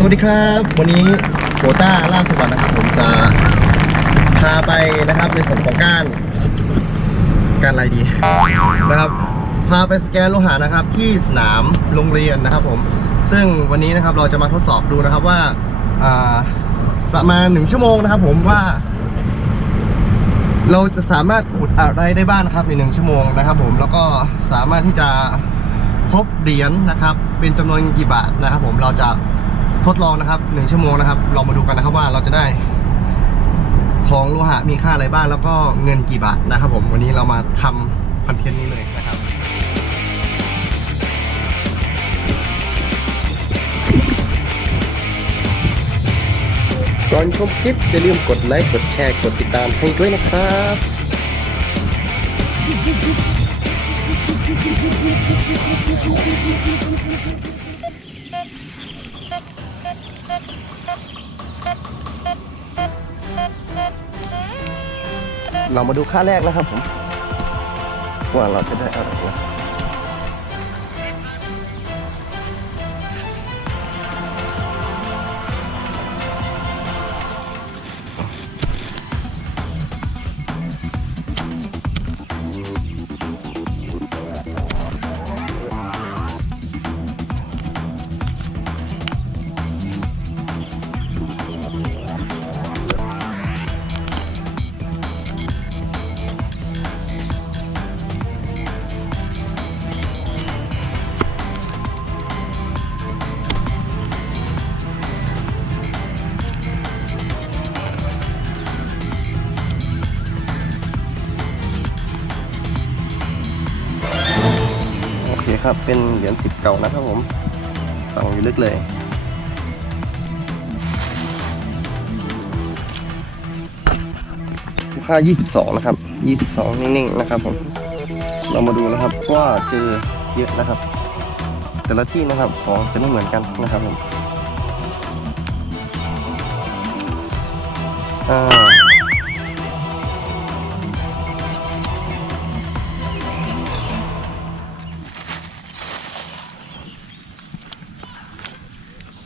สวัสดีครับ วันนี้โคต้าล่าสวัสดนะครับ ผมจะพาไปนะครับในส่วนของการการอะไรดีนะครับ พาไปสแกนโลหะนะครับ ที่สนามโรงเรียนนะครับ ผม ซึ่งวันนี้นะครับเราจะมาทดสอบดูนะครับว่าอ่าประมาณหนึ่งชั่วโมงนะครับ ผมว่า เราจะสามารถขุดอะไรได้บ้างนะครับในหนึ่งชั่วโมงนะครับ ผมแล้วก็สามารถที่จะพบเหรียญนะครับ เป็นจำนวนกี่บาทนะครับ ผมเราจะ ทดลองนะครับหนึ่งชั่วโมงนะครับลองมาดูกันนะครับว่าเราจะได้ ของโลหะมีค่าอะไรบ้างแล้วก็เงินกี่บาทนะครับ ผมวันนี้เรามาทำคอนเทนต์นี้เลยนะครับก่อนชมคลิปอย่าลืมกดไลค์กดแชร์กดติดตามให้ด้วยนะครับ เรามาดูค่าแรกนะครับผมว่าเราจะได้อะไรนะ เคครับ เป็นเหรียญสิบเก่านะครับผมฝังอยู่ลึกเลยค่า 22 นะครับ 22 นิ่งๆ นะครับผม เรามาดูนะครับว่าเจอเยอะนะครับ แต่ละที่นะครับของจะไม่เหมือนกันนะครับผมอ่า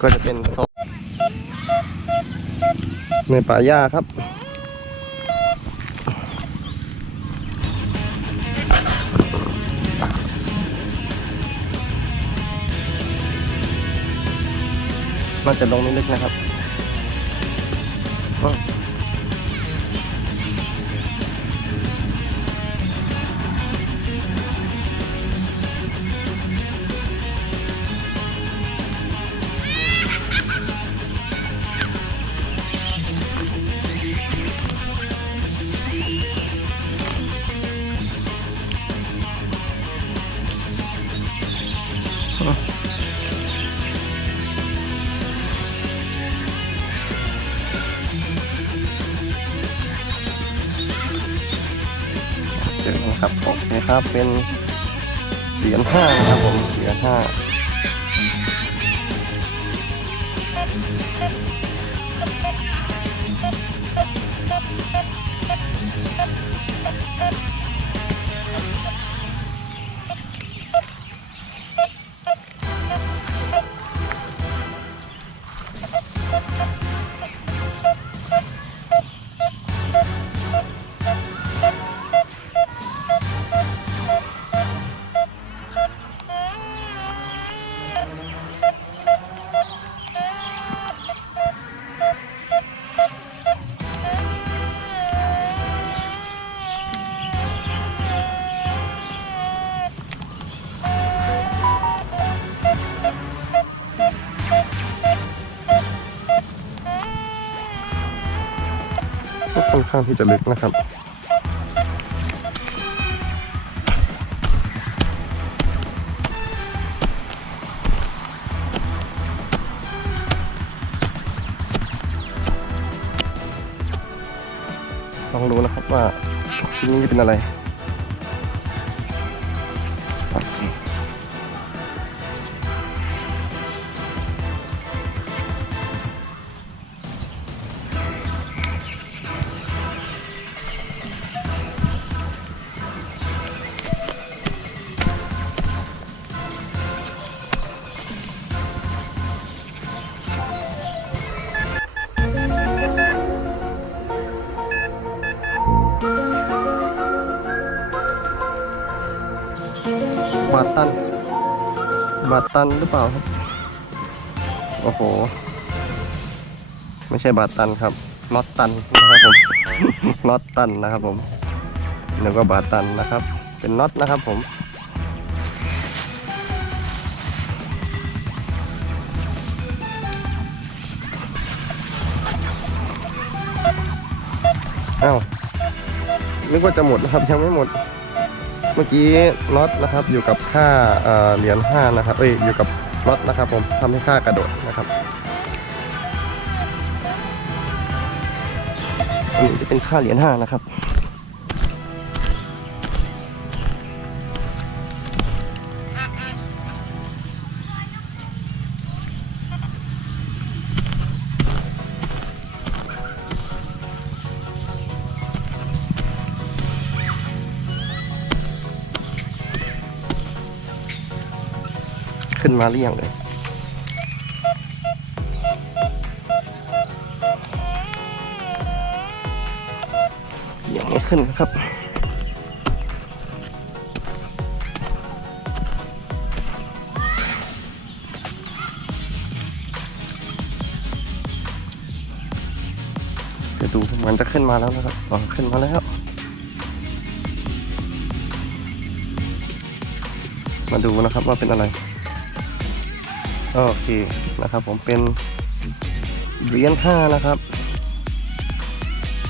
ก็จะเป็นโซนในป่าหญ้าครับ มันจะลงนิดนึงนะครับ โอเคครับ เป็นเหรียญห้านะครับผมเหรียญห้า ข้างที่จะลึกนะครับลองดูนะครับว่าชิ้นนี้จะเป็นอะไราตันบาตันหรือเปล่าครับ โอ้โห ไม่ใช่บาตันครับน็อตตันนะครับผมน็อตตันนะครับผมแล้วก็บาตันนะครับ เป็นน็อตนะครับผมอ้าวนึกว่าจะหมดนะครับยังไม่หมด มื่อกี้น็อตนะครับอยู่กับค่าเหรียญห้านะครับเอ้ยอยู่กับน็อตนะครับผมทำให้ค่ากระโดดนะครับอันนี้จะเป็นค่าเหรียญห้านะครับ มาหรือยังเลยยังไม่ขึ้นนะครับจะดูมันจะขึ้นมาแล้วนะครับอ๋อขึ้นมาแล้ว มาดูนะครับว่าเป็นอะไร โอเคนะครับผมเป็นเหรียญห้านะครับ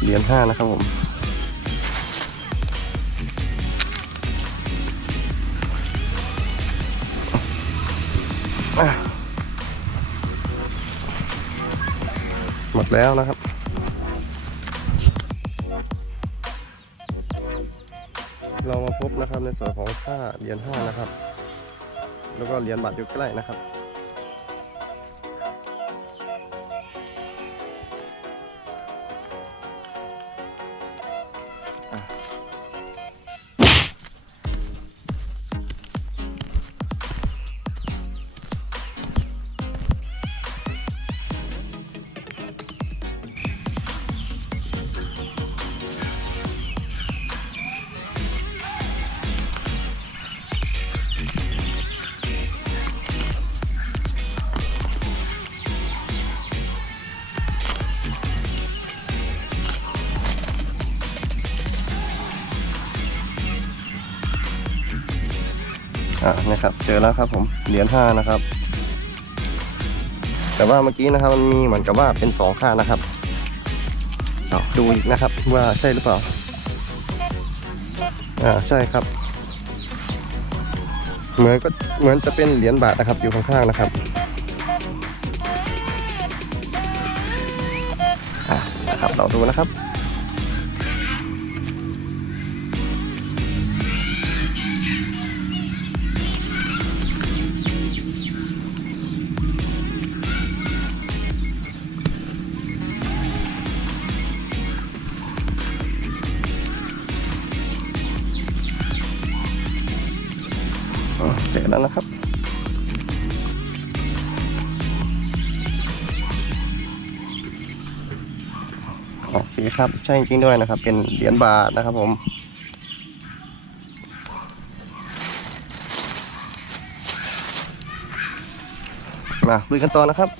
เหรียญห้านะครับผมหมดแล้วนะครับ เรามาพบนะครับในส่วนของค่าเหรียญห้านะครับ แล้วก็เหรียญบาทอยู่ใกล้นะครับ อะนะครับเจอแล้วครับผมเหรียญห้านะครับ แต่ว่าเมื่อกี้นะครับมันมีเหมือนกับว่าเป็นสองค่านะครับเอาดูอีกนะครับว่าใช่หรือเปล่าอ่าใช่ครับ เหมือนก็เหมือนจะเป็นเหรียญบาทนะครับ อยู่ข้างๆนะครับอะนะครับเราดูนะครับ โอเคครับ ใช่จริงด้วยนะครับ เป็นเหรียญบาทนะครับผมมาคุยกันต่อนะครับ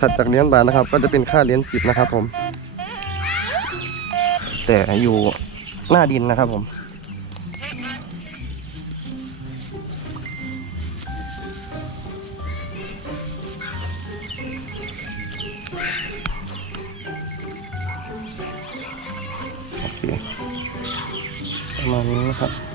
ถัดจากเหรียญบาทนะครับ ก็จะเป็นค่าเหรียญสิบนะครับผม แต่อยู่ หน้าดินนะครับผมโอเคประมาณนี้นะครับ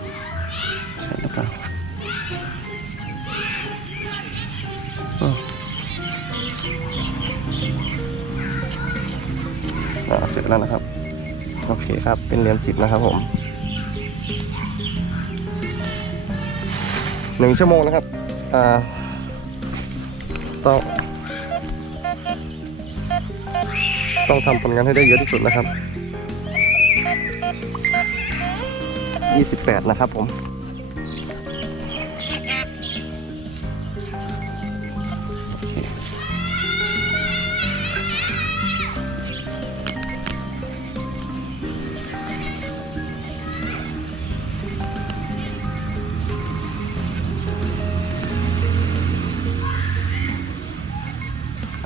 เคครับเป็นเหรียญสิบนะครับผมหนึ่งชั่วโมงนะครับอ่าต้องต้องทำผลงานให้ได้เยอะที่สุดนะครับยี่สิบแปดนะครับผม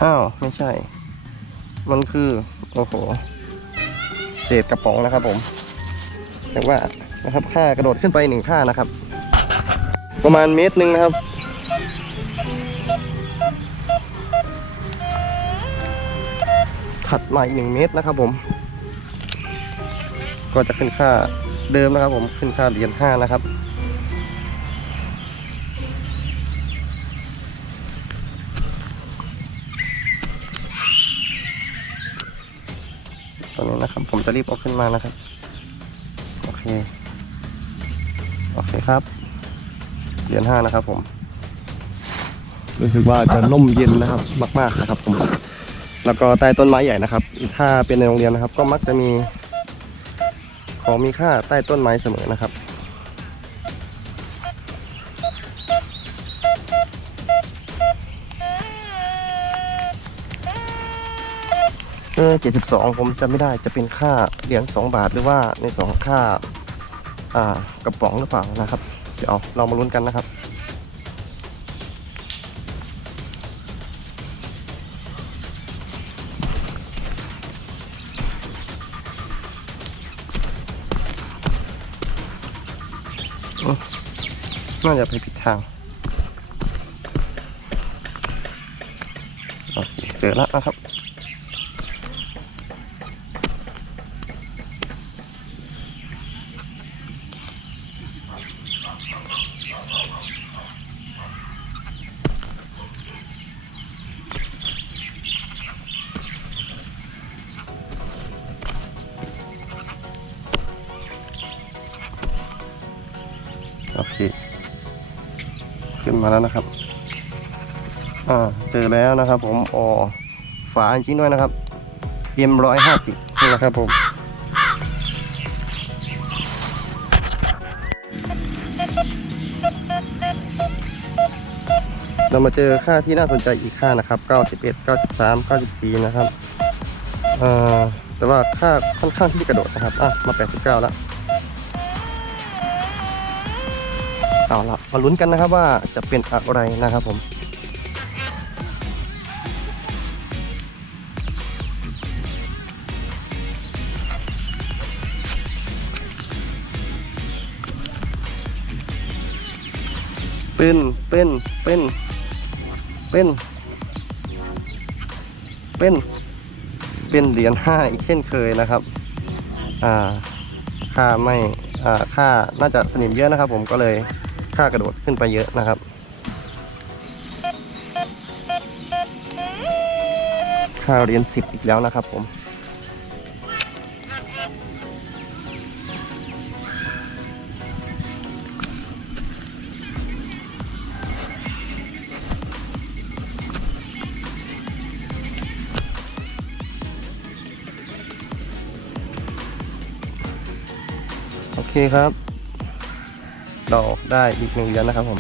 อ้าว ไม่ใช่ มันคือ โอ้โห เศษกระป๋องนะครับผมแต่ว่านะครับค่ากระโดดขึ้นไปหนึ่งค่านะครับ ประมาณเมตรหนึ่งนะครับ ถัดมาอีกหนึ่งเมตรนะครับผม ก็จะขึ้นค่าเดิมนะครับผมขึ้นค่าเหรียญห้านะครับ ผมจะรีบเอาขึ้นมานะครับ โอเค โอเคครับ เหรียญห้านะครับผม รู้สึกว่าจะล่มเย็นนะครับ มากๆนะครับผม แล้วก็ใต้ต้นไม้ใหญ่นะครับ ถ้าเป็นในโรงเรียนนะครับ ก็มักจะมีของมีค่าใต้ต้นไม้เสมอนะครับ ออเจผมจำไม่ได้จะเป็นค่าเหรียญสองบาทหรือว่าในสองค่าอ่ากระป๋องหรือเปล่านะครับ เดี๋ยวเรามาลุ้นกันนะครับน่าจะไปผิดทางโอเคเจอแล้วนะครับ นมาแล้วนะครับ อ่าเจอแล้วนะครับ ผมอ๋อฝาจริงด้วยนะครับเอ็มร้อยห้าสิบนี่นะครับผมเรามาเจอค่าที่น่าสนใจอีกค่านะครับ 91 93 94 นะครับอ่อแต่ว่าค่าค่อนข้างที่จะกระโดดนะครับ อะ มา 89 แล้ว เอาละมาลุ้นกันนะครับว่าจะเป็นอะไรนะครับผมเป็นเป็นเป็นเป็นเป็นเป็นเหรียญห้าอีกเช่นเคยนะครับอ่าค่าไม่อ่าค่าน่าจะสนิมเยอะนะครับผมก็เลย ค่ากระโดดขึ้นไปเยอะนะครับ ค่าเรียนสิบอีกแล้วนะครับผมโอเคครับ ดอกได้อีกหนึ่งเหรียญนะครับผม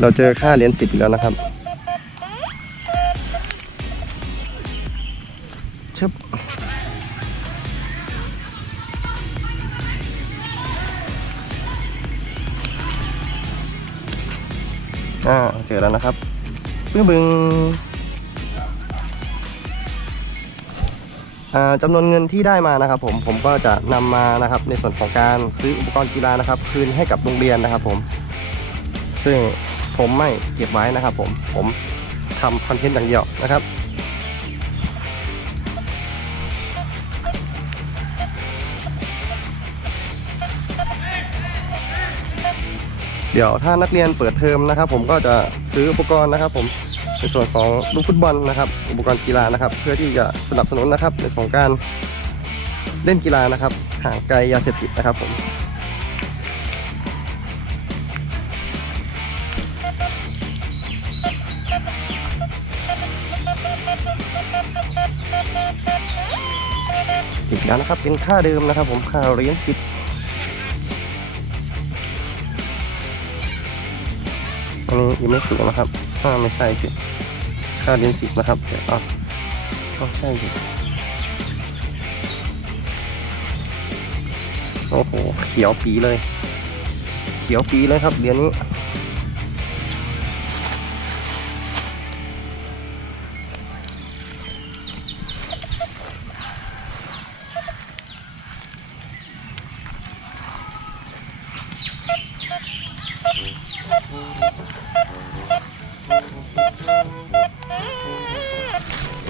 เราเจอค่าเหรียญสิบอีกแล้วนะครับชึบอ่าเจอแล้วนะครับบึ้งบึงอ่ จำนวนเงินที่ได้มานะครับผมผมก็จะนำมานะครับในส่วนของการซื้ออุปกรณ์กีฬานะครับ คืนให้กับโรงเรียนนะครับผม ซึ่งผมไม่เก็บไว้นะครับ ผมผมทำคอนเทนต์อย่างเดียวนะครับเดี๋ยวถ้านักเรียนเปิดเทอมนะครับ ผมก็จะซื้ออุปกรณ์นะครับ ผม ส่วนของลูกฟุตบอลนะครับ อุปกรณ์กีฬานะครับ เพื่อที่จะสนับสนุนนะครับในของการเล่นกีฬานะครับห่างไกลยาเสพติดนะครับผมอีกแล้วนะครับเป็นค่าเดิมนะครับผมค่าเหรียญสิบอันนี้ยังไม่สูงนะครับอ่าไม่ใช่สิ ค่าเหรียญสิบนะครับเดี๋ยวอะก็ใช่สิโอ้โห เขียวปีเลย เขียวปีเลยครับเหรียญนี้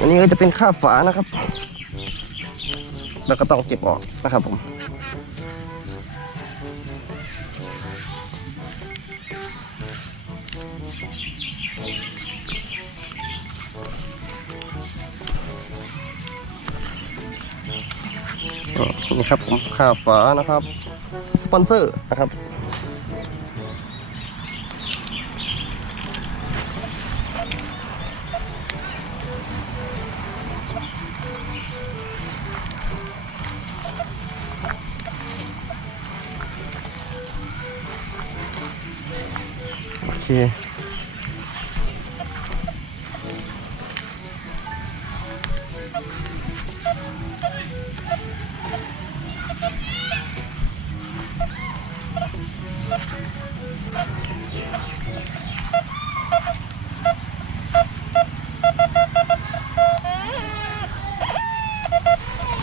นนี้ก็จะเป็นค่าฝานะครับ แล้วก็ต้องเก็บออกนะครับผมนี่ครับผมค่าฝานะครับ สปอนเซอร์นะครับ เค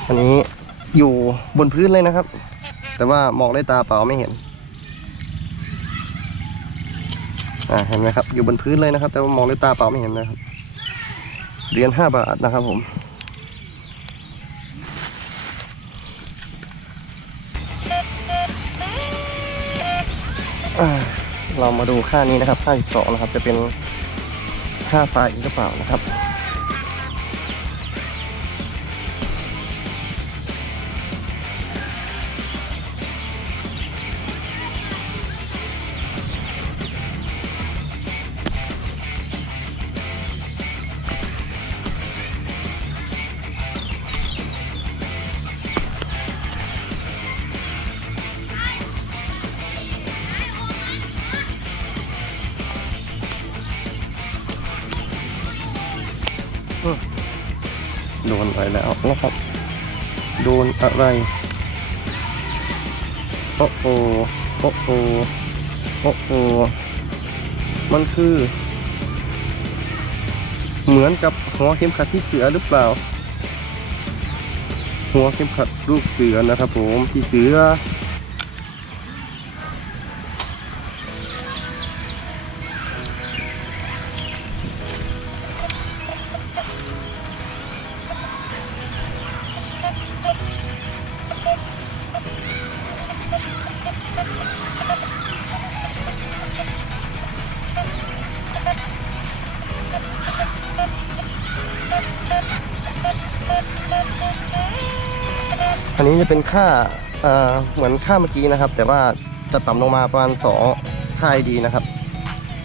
อันนี้อยู่บนพื้นเลยนะครับ แต่ว่ามองด้วยตาเปล่าไม่เห็น อ่าเห็นไหมครับ อยู่บนพื้นเลยนะครับ แต่ว่ามองด้วยตาเปล่าไม่เห็นนะครับเหรียญห้าบาทนะครับผมเรามาดูค่านี้นะครับค่า12นะครับ จะเป็นค่าไฟกหรือเปล่านะครับ อะไรแล้วนะครับ โดนอะไรโอ้โหโอ้โหโอ้โหมันคือ เหมือนกับหัวเข็มขัดที่เสือหรือเปล่า หัวเข็มขัดรูปเสือนะครับผมที่เสือ จะเป็นค่าเอ่อเหมือนค่าเมื่อกี้นะครับ แต่ว่าจะต่ำลงมาประมาณ2ค่าดีนะครับ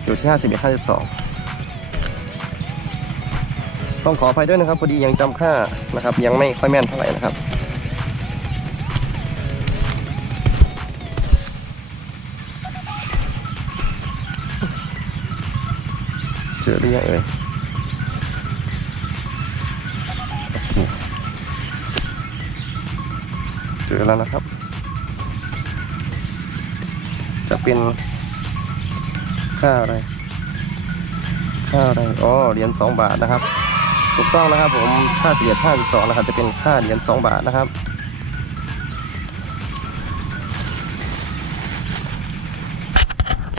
อยู่ที่51 52ต้องขออภัยด้วยนะครับพอดียังจำค่านะครับ ยังไม่ค่อยแม่นเท่าไหร่นะครับเจอหรือยังเอ่ย เจอแล้วนะครับ จะเป็นค่าอะไร ค่าอะไร อ๋อ เหรียญ2บาทนะครับ ถูกต้องนะครับผม ค่าเฉลี่ย52นะครับ จะเป็นค่าเหรียญ2บาทนะครับ